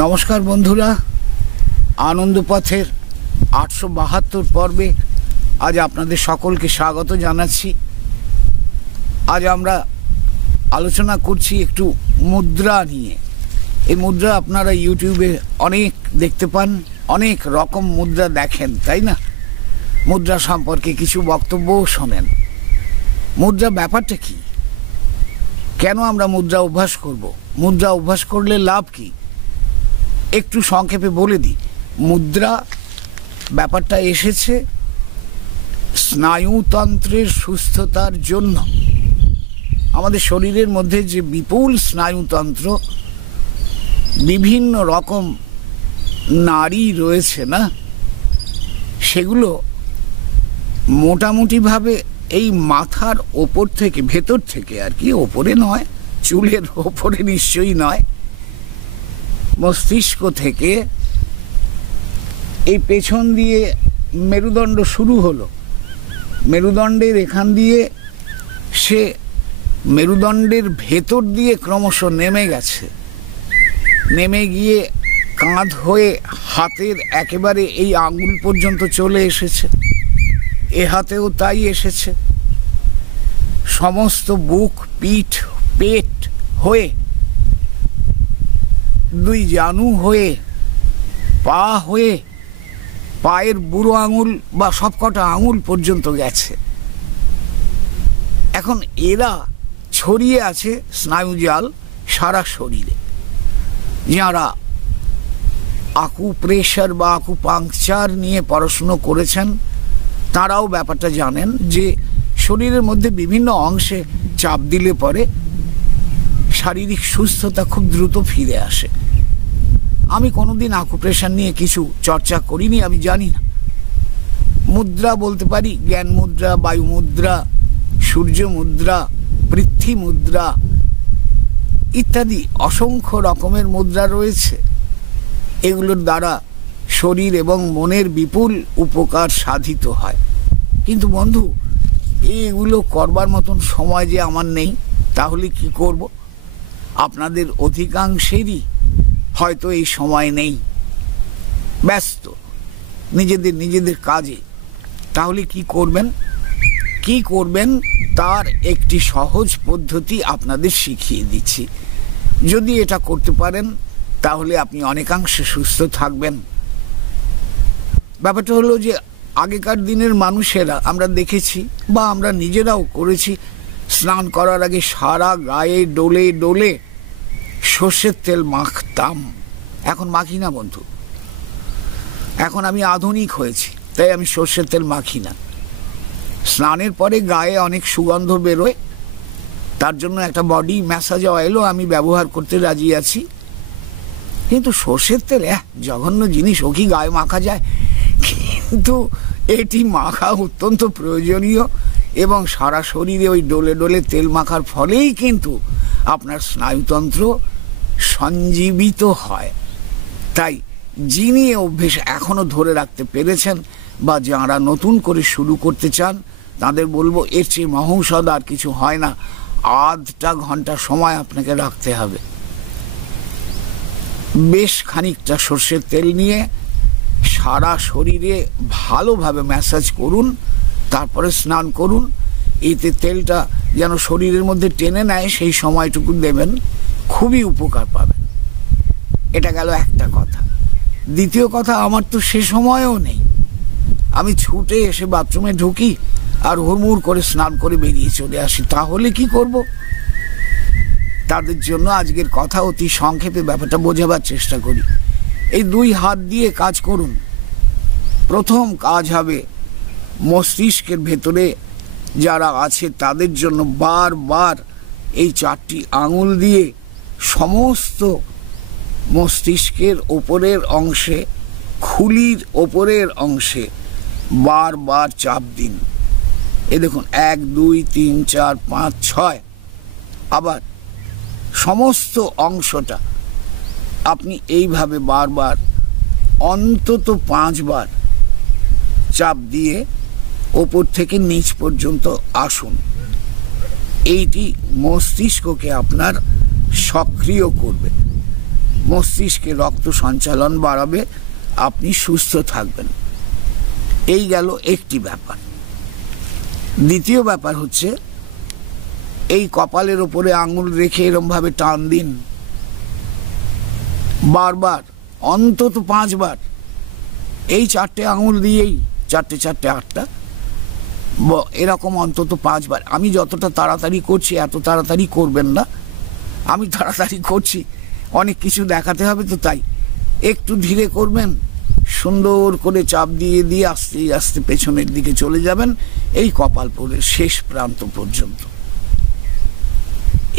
নমস্কার বন্ধুরা, আনন্দপথের 872 পর্বে আজ আপনাদের সকলকে স্বাগত জানাচ্ছি। আজ আমরা আলোচনা করছি একটু মুদ্রা নিয়ে। এই মুদ্রা আপনারা ইউটিউবে অনেক দেখতে পান, অনেক রকম মুদ্রা দেখেন, তাই না? মুদ্রা সম্পর্কে কিছু বক্তব্যও শোনেন। মুদ্রা ব্যাপারটা কি? কেন আমরা মুদ্রা অভ্যাস করব? মুদ্রা অভ্যাস করলে লাভ কি? একটু সংক্ষেপে বলে দিই। মুদ্রা ব্যাপারটা এসেছে স্নায়ুতন্ত্রের সুস্থতার জন্য। আমাদের শরীরের মধ্যে যে বিপুল স্নায়ুতন্ত্র, বিভিন্ন রকম নাড়ি রয়েছে না, সেগুলো মোটামুটিভাবে এই মাথার ওপর থেকে, ভেতর থেকে আর কি, ওপরে নয়, চুলের ওপরে নিশ্চয়ই নয়, মস্তিষ্ক থেকে এই পেছন দিয়ে মেরুদণ্ড শুরু হলো। মেরুদণ্ডের এখান দিয়ে সে মেরুদণ্ডের ভেতর দিয়ে ক্রমশ নেমে গেছে, নেমে গিয়ে কাঁধ হয়ে হাতের একেবারে এই আঙুল পর্যন্ত চলে এসেছে। এ হাতেও তাই এসেছে। সমস্ত বুক, পিঠ, পেট হয়ে, দুই জানু হয়ে, পা হয়ে, পায়ের বুড়ো আঙুল বা সবকটা আঙুল পর্যন্ত গেছে। এখন এরা ছড়িয়ে আছে স্নায়ুজাল সারা শরীরে। যারা আকুপ্রেশার বা আকুপাংচার নিয়ে পড়াশুনো করেছেন তারাও ব্যাপারটা জানেন যে শরীরের মধ্যে বিভিন্ন অংশে চাপ দিলে পরে শারীরিক সুস্থতা খুব দ্রুত ফিরে আসে। আমি কোনোদিন আকুপ্রেশার নিয়ে কিছু চর্চা করিনি, আমি জানি না। মুদ্রা বলতে পারি জ্ঞান মুদ্রা, বায়ু মুদ্রা, সূর্য মুদ্রা, পৃথ্বী মুদ্রা ইত্যাদি অসংখ্য রকমের মুদ্রা রয়েছে। এগুলোর দ্বারা শরীর এবং মনের বিপুল উপকার সাধিত হয়। কিন্তু বন্ধু, এগুলো করবার মতন সময় যে আমার নেই, তাহলে কি করব? আপনাদের অধিকাংশেরই হয়তো এই সময় নেই, ব্যস্ত নিজেদের কাজে। তাহলে কি করবেন? কি করবেন তার একটি সহজ পদ্ধতি আপনাদের শিখিয়ে দিচ্ছি। যদি এটা করতে পারেন তাহলে আপনি অনেকাংশে সুস্থ থাকবেন। ব্যাপারটা হলো যে আগেকার দিনের মানুষেরা আমরা দেখেছি বা আমরা নিজেরাও করেছি, স্নান করার আগে সারা গায়ে ডোলে ডোলে সর্ষের তেল মাখতাম। এখন মাখি না বন্ধু। এখন আমি আধুনিক হয়েছি, তাই আমি সর্ষের তেল মাখি না। স্নানের পরে গায়ে অনেক সুগন্ধ বেরোয়, তার জন্য একটা বডি ম্যাসাজ অয়েলও আমি ব্যবহার করতে রাজি আছি। কিন্তু সর্ষের তেল জঘন্য জিনিস, ও কি গায়ে মাখা যায়? কিন্তু এটি মাখা অত্যন্ত প্রয়োজনীয় এবং সারা শরীরে ওই ডোলে ডোলে তেল মাখার ফলেই কিন্তু আপনার স্নায়ুতন্ত্র সঞ্জীবিত হয়। তাই যিনি অভ্যেস এখনো ধরে রাখতে পেরেছেন বা যারা নতুন করে শুরু করতে চান তাদের বলবো, এর চেয়ে মহৌষধ আর কিছু হয় না। আধটা ঘন্টা সময় আপনাকে রাখতে হবে। বেশ খানিকটা সর্ষের তেল নিয়ে সারা শরীরে ভালোভাবে ম্যাসাজ করুন, তারপরে স্নান করুন। এতে তেলটা যেন শরীরের মধ্যে টেনে নেয়, সেই সময়টুকু দেবেন, খুবই উপকার পাবেন। এটা গেল একটা কথা। দ্বিতীয় কথা, আমার তো সে সময়ও নেই। আমি ছুটে এসে বাথরুমে ঢুকি আর হুড়মুড় করে স্নান করে বেরিয়ে চলে আসি। তাহলে কি করব? তাদের জন্য আজকের কথা অতি সংক্ষেপে ব্যাপারটা বোঝাবার চেষ্টা করি। এই দুই হাত দিয়ে কাজ করুন। প্রথম কাজ হবে মস্তিষ্কের ভেতরে যারা আছে তাদের জন্য বারবার এই 4টি আঙুল দিয়ে সমস্ত মস্তিষ্কের ওপরের অংশে, খুলির ওপরের অংশে বারবার চাপ দিন। এ দেখুন, 1 2 3 4 5 6। আবার সমস্ত অংশটা আপনি এইভাবে বারবার অন্তত 5 বার চাপ দিয়ে ওপর থেকে নিচ পর্যন্ত আসুন। এইটি মস্তিষ্ককে আপনার সক্রিয় করবে। মস্তিষ্কে রক্ত সঞ্চালন বাড়াবে, আপনি সুস্থ থাকবেন। এই গেল একটি ব্যাপার। দ্বিতীয় ব্যাপার হচ্ছে, এই কপালের ওপরে আঙুল রেখে এরমভাবে টান দিন বারবার, অন্তত 5 বার। এই 4টে আঙুল দিয়েই 4টে 4টে 8টা, এরকম অন্তত 5 বার। আমি যতটা তাড়াতাড়ি করছি এত তাড়াতাড়ি করবেন না, আমি তাড়াতাড়ি করছি, অনেক কিছু দেখাতে হবে তো, তাই একটু ধীরে করবেন। সুন্দর করে চাপ দিয়ে দিয়ে আস্তে আস্তে পেছনের দিকে চলে যাবেন, এই কপালপুরের শেষ প্রান্ত পর্যন্ত।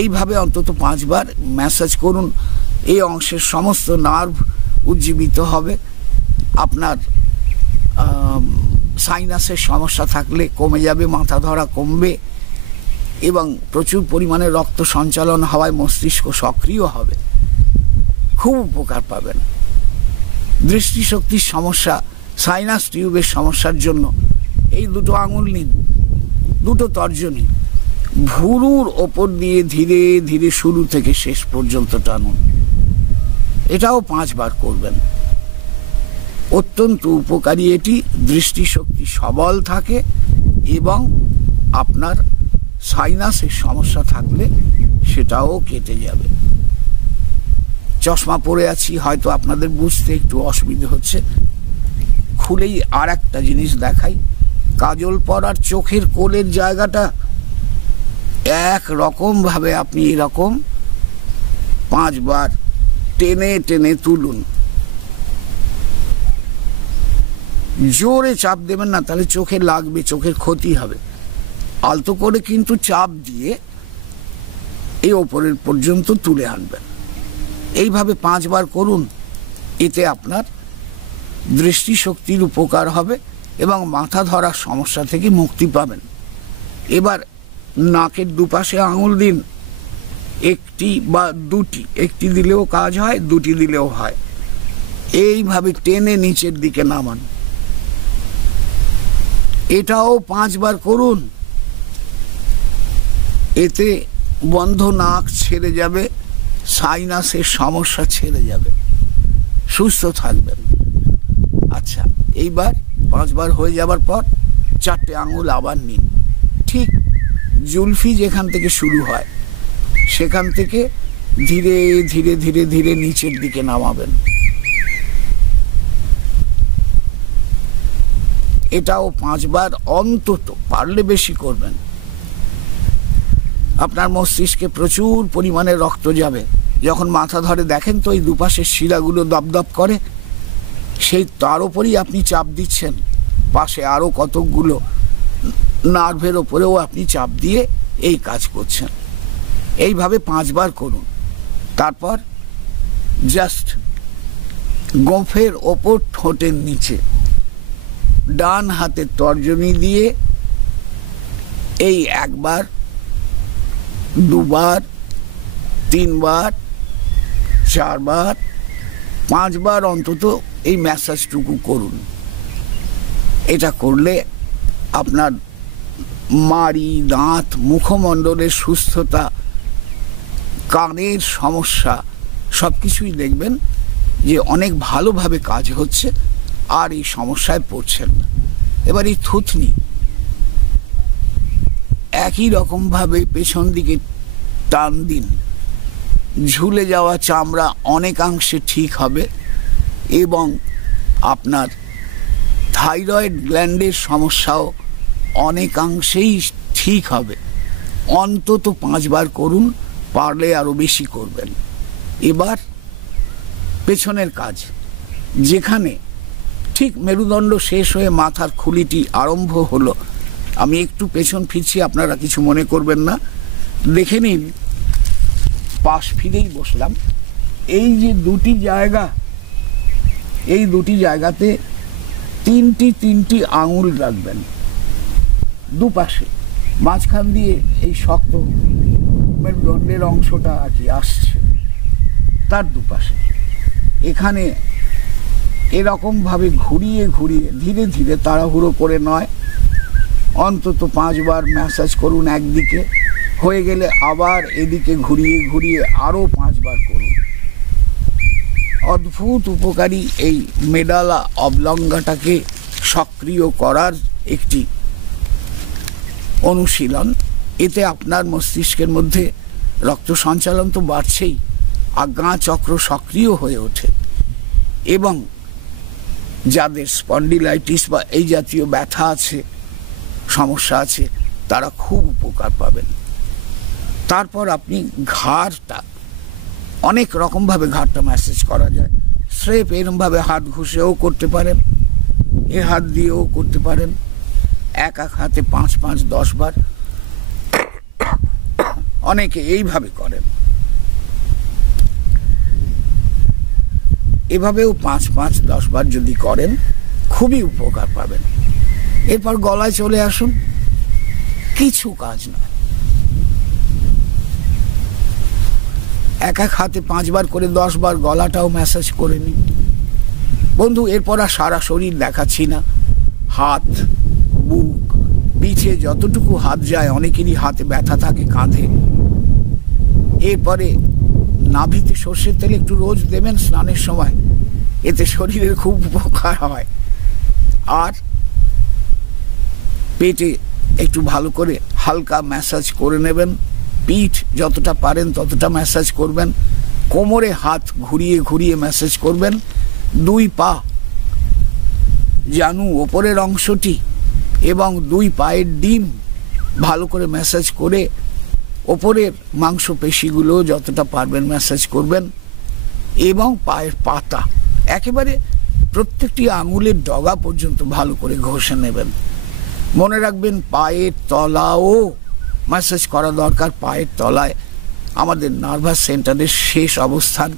এইভাবে অন্তত 5 বার ম্যাসাজ করুন। এই অংশের সমস্ত নার্ভ উজ্জীবিত হবে। আপনার সাইনাসের সমস্যা থাকলে কমে যাবে, মাথা ধরা কমবে, এবং প্রচুর পরিমাণে রক্ত সঞ্চালন হওয়ায় মস্তিষ্ক সক্রিয় হবে, খুব উপকার পাবেন। দৃষ্টিশক্তির সমস্যা, সাইনাস টিউবের সমস্যার জন্য এই 2টো আঙুল নিন, 2টো তর্জনী, ভুরুর ওপর দিয়ে ধীরে ধীরে শুরু থেকে শেষ পর্যন্ত টানুন। এটাও 5 বার করবেন। অত্যন্ত উপকারী এটি। দৃষ্টিশক্তি সবল থাকে এবং আপনার সাইনাসের সমস্যা থাকলে সেটাও কেটে যাবে। চশমা পরে আছি, হয়তো আপনাদের বুঝতে একটু অসুবিধে হচ্ছে, খুলেই আর একটা জিনিস দেখাই। কাজল পরার চোখের কোলের জায়গাটা এক রকম ভাবে আপনি এরকম 5 বার টেনে টেনে তুলুন। জোরে চাপ দেবেন না, তাহলে চোখে লাগবে, চোখের ক্ষতি হবে। আলতো করে কিন্তু চাপ দিয়ে এই ওপরের পর্যন্ত তুলে আনবেন। এইভাবে 5 বার করুন। এতে আপনার দৃষ্টিশক্তির উপকার হবে এবং মাথা ধরার সমস্যা থেকে মুক্তি পাবেন। এবার নাকের দুপাশে আঙুল দিন, 1টি বা 2টি, 1টি দিলেও কাজ হয়, 2টি দিলেও হয়। এইভাবে টেনে নিচের দিকে নামান। এটাও 5 বার করুন। এতে বন্ধ নাক ছেড়ে যাবে, সাইনাসের সমস্যা ছেড়ে যাবে, সুস্থ থাকবেন। আচ্ছা, এইবার 5 বার হয়ে যাবার পর 4টে আঙুল আবার নিন। ঠিক জুলফি যেখান থেকে শুরু হয় সেখান থেকে ধীরে ধীরে ধীরে ধীরে নিচের দিকে নামাবেন। এটাও 5 বার অন্তত, পারলে বেশি করবেন। আপনার মস্তিষ্কে প্রচুর পরিমাণে রক্ত যাবে। যখন মাথা ধরে দেখেন তো এই দুপাশের শিরাগুলো দপদপ করে, সেই তার ওপরই আপনি চাপ দিচ্ছেন। পাশে আরও কতকগুলো নার্ভের ওপরেও আপনি চাপ দিয়ে এই কাজ করছেন। এইভাবে 5 বার করুন। তারপর জাস্ট গোঁফের ওপর ঠোঁটের নিচে ডান হাতের তর্জনী দিয়ে এই 1 বার, 2 বার, 3 বার, 4 বার, 5 বার অন্তত এই ম্যাসাজটুকু করুন। এটা করলে আপনার মাড়ি, দাঁত, মুখমণ্ডলের সুস্থতা, কানের সমস্যা সব কিছুই দেখবেন যে অনেক ভালোভাবে কাজ হচ্ছে, আর এই সমস্যায় পড়ছেন না। এবার এই থুতনি একই রকমভাবে পেছন দিকে টান দিন। ঝুলে যাওয়া চামড়া অনেকাংশে ঠিক হবে এবং আপনার থাইরয়েড গ্ল্যান্ডের সমস্যাও অনেকাংশেই ঠিক হবে। অন্তত 5 বার করুন, পারলে আরও বেশি করবেন। এবার পেছনের কাজ, যেখানে ঠিক মেরুদণ্ড শেষ হয়ে মাথার খুলিটি আরম্ভ হলো, আমি একটু পেছন ফিরছি, আপনারা কিছু মনে করবেন না, দেখে নিন। পাশ ফিরেই বসলাম। এই যে 2টি জায়গা, এই 2টি জায়গাতে 3টি আঙুল রাখবেন দুপাশে। মাঝখান দিয়ে এই শক্ত মেরুদণ্ডের অংশটা আর কি আসছে, তার দুপাশে এখানে এরকমভাবে ঘুরিয়ে ঘুরিয়ে, ধীরে ধীরে, তাড়াহুড়ো করে নয়, অন্তত 5 বার ম্যাসাজ করুন একদিকে। হয়ে গেলে আবার এদিকে ঘুরিয়ে ঘুরিয়ে আরও 5 বার করুন। অদ্ভুত উপকারী এই মেডালা অবলঙ্গাটাকে সক্রিয় করার একটি অনুশীলন। এতে আপনার মস্তিষ্কের মধ্যে রক্ত সঞ্চালন তো বাড়ছেই, আজ্ঞা চক্র সক্রিয় হয়ে ওঠে এবং যাদের স্পন্ডিলাইটিস বা এই জাতীয় ব্যথা আছে, সমস্যা আছে, তারা খুব উপকার পাবেন। তারপর আপনি ঘাড়টা অনেক রকমভাবে ঘাড়টা ম্যাসেজ করা যায়। স্রেফ এরমভাবে হাত ঘষেও করতে পারেন, এ হাত দিয়েও করতে পারেন, এক এক হাতে 5-5-10 বার, অনেকে এইভাবে করেন। এভাবেও 5-5-10 বার যদি করেন খুবই উপকার পাবেন। এরপর গলায় চলে আসুন। কিছু কাজ নয়, এক এক হাতে 5 বার করে 10 বার গলাটাও ম্যাসাজ করে নিন বন্ধু। এরপর আর সারা শরীর দেখাচ্ছি না, হাত, বুক, পিঠে যতটুকু হাত যায়, অনেকেরই হাতে ব্যথা থাকে, কাঁধে। এরপরে নাভিতে সর্ষের তেল একটু রোজ দেবেন স্নানের সময়, এতে শরীরের খুব উপকার হয়। আর পেটে একটু ভালো করে হালকা ম্যাসাজ করে নেবেন, পিঠ যতটা পারেন ততটা ম্যাসাজ করবেন, কোমরে হাত ঘুরিয়ে ঘুরিয়ে ম্যাসাজ করবেন, 2 পা জানু ওপরের অংশটি এবং 2 পায়ের ডিম ভালো করে ম্যাসাজ করে ওপরের মাংসপেশিগুলো যতটা পারবেন ম্যাসাজ করবেন এবং পায়ের পাতা একেবারে প্রত্যেকটি আঙুলের ডগা পর্যন্ত ভালো করে ঘষে নেবেন। মনে রাখবেন পায়ের তলাও ম্যাসাজ করা দরকার। পায়ের তলায় আমাদের নার্ভাস সেন্টারের শেষ অবস্থান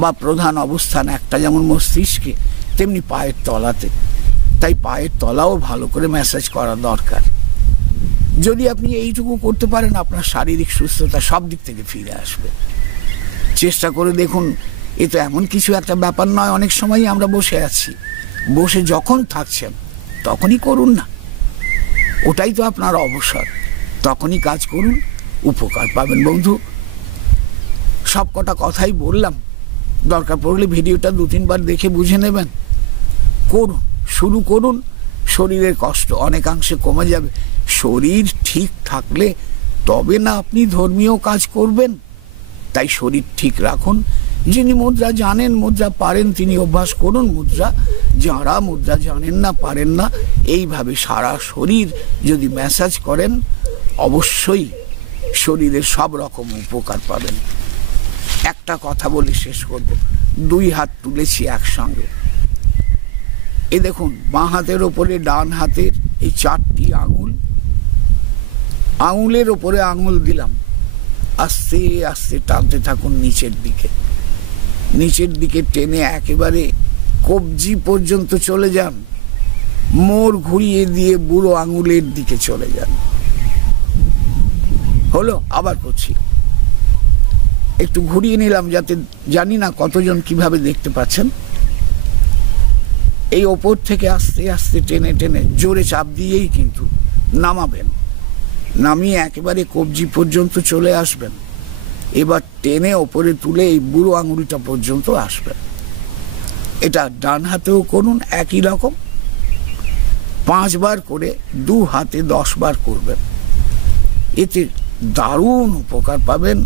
বা প্রধান অবস্থান একটা যেমন মস্তিষ্কে, তেমনি পায়ের তলাতে, তাই পায়ের তলাও ভালো করে ম্যাসাজ করা দরকার। যদি আপনি এইটুকু করতে পারেন, আপনার শারীরিক সুস্থতা সব দিক থেকে ফিরে আসবে। চেষ্টা করে দেখুন। এ তো এমন কিছু একটা ব্যাপার নয়, অনেক সময়ই আমরা বসে আছি, বসে যখন থাকছেন তখনই করুন না, ওটাই তো আপনার অবসর, তখনই কাজ করুন, উপকার পাবেন বন্ধু। সব কটা কথাই বললাম, দরকার পড়লে ভিডিওটা 2-3 বার দেখে বুঝে নেবেন। করুন, শুরু করুন, শরীরের কষ্ট অনেকাংশে কমে যাবে। শরীর ঠিক থাকলে তবে না আপনি ধর্মীয় কাজ করবেন। তাই শরীর ঠিক রাখুন। যিনি মুদ্রা জানেন, মুদ্রা পারেন, তিনি অভ্যাস করুন মুদ্রা। যারা মুদ্রা জানেন না, পারেন না, এইভাবে সারা শরীর যদি ম্যাসাজ করেন, অবশ্যই শরীরের সব রকম উপকার পাবেন। একটা কথা বলে শেষ করব। 2 হাত তুলেছি একসঙ্গে, এ দেখুন বাঁ হাতের ওপরে ডান হাতের এই 4টি আঙুল, আঙুলের ওপরে আঙুল দিলাম, আস্তে আস্তে টানতে থাকুন নিচের দিকে, নিচের দিকে টেনে একেবারে কবজি পর্যন্ত চলে যান, মোড় ঘুরিয়ে দিয়ে বুড়ো আঙুলের দিকে চলে যান। হলো? আবার করছি, একটু ঘুরিয়ে নিলাম যাতে জানি না কতজন কিভাবে দেখতে পাচ্ছেন। এই ওপর থেকে আস্তে আস্তে টেনে টেনে জোরে চাপ দিয়েই কিন্তু নামাবেন, নামিয়ে একেবারে কবজি পর্যন্ত চলে আসবেন। এবার টেনে ওপরে তুলে এই বুড়ো আঙুলটা পর্যন্ত আসবেন। এটা ডান হাতেও করুন একই রকম, 5 বার করে 2 হাতে 10 বার করবেন। এতে দারুণ উপকার পাবেন।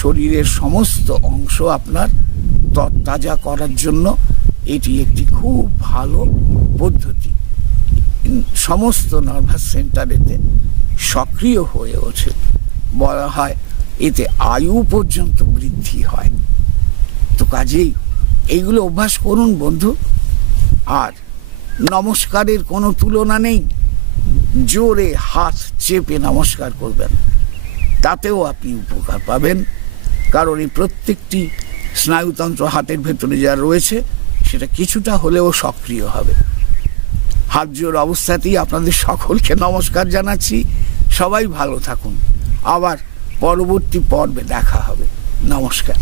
শরীরের সমস্ত অংশ আপনার তরতাজা করার জন্য এটি একটি খুব ভালো পদ্ধতি। সমস্ত নার্ভাস সেন্টারেতে সক্রিয় হয়ে ওঠে। বলা হয় এতে আয়ু পর্যন্ত বৃদ্ধি হয়। তো কাজেই এইগুলো অভ্যাস করুন বন্ধু। আর নমস্কারের কোনো তুলনা নেই। জোরে হাত চেপে নমস্কার করবেন, তাতেও আপনি উপকার পাবেন। কারণ এই প্রত্যেকটি স্নায়ুতন্ত্র হাতের ভেতরে যা রয়েছে সেটা কিছুটা হলেও সক্রিয় হবে। হাত জোর অবস্থাতেই আপনাদের সকলকে নমস্কার জানাচ্ছি। সবাই ভালো থাকুন। আবার পরবর্তী পর্বে দেখা হবে। নমস্কার।